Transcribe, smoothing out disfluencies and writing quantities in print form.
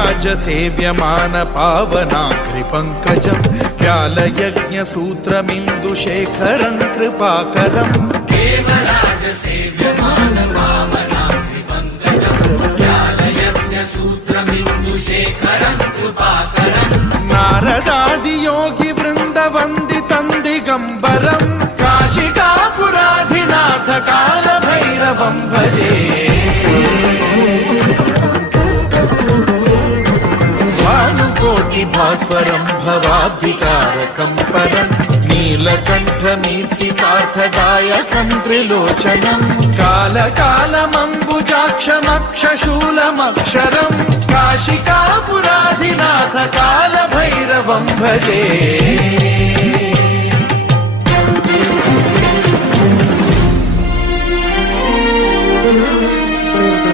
देवराज सेव्यमान पावनाघ्रिपङ्कजं व्यालयज्ञसूत्रमिन्दुशेखरं कृपाकरम् देवराज सेव्यमान पावनाघ्रिपङ्कजं व्यालयज्ञसूत्रमिन्दुशेखरं कृपाकरम् नारदादियोगि वृन्दवन्दितं दिगम्बरं काशिकापुराधिनाथ कालभैरवं भजे भास्वरं भवाब्धिकारकं परं नीलकण्ठमीप्सितार्थदायकं त्रिलोचनं कालकालमम्बुजाक्षमक्षशूलमक्षरं काशिकापुराधिनाथ कालभैरवं भजे